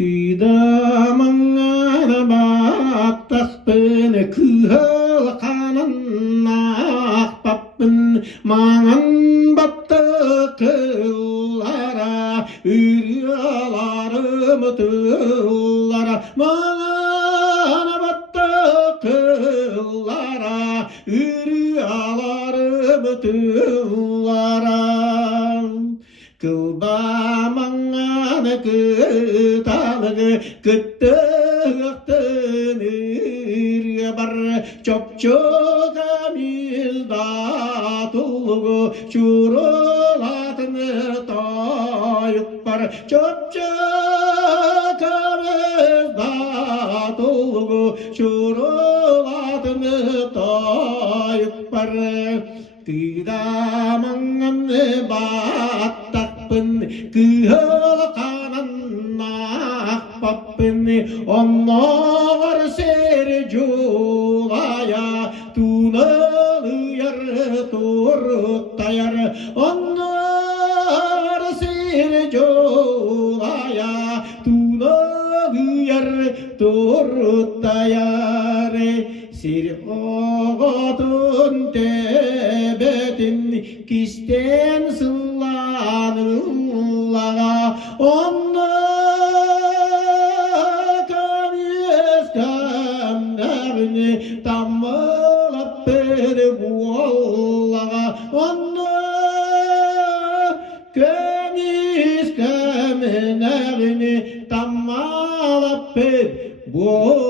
Kıydamana battaqpın kıhıl kanınnak bappın mağan battı kıllara üryalarım tıllara mağan battı kıllara üryalarım tıllara Kılbamağını kıtalığı kıttığıktınır bar Çöpçük amilda tuluğu şurulatını tayıp var Çöpçük amilda tuluğu şurulatını tayıp var Kıydamağını battaqpın kıhıl kanannak bappın Onlar serculaya tunalıyar turtayar Onlar serculaya tunalıyar turtayar Sir oğutun tebetin kisten sıllanıllağa Onna kamyeskamlarını tammalap beri buallağa Onna kamyeskamlarını tammalap beri buallağa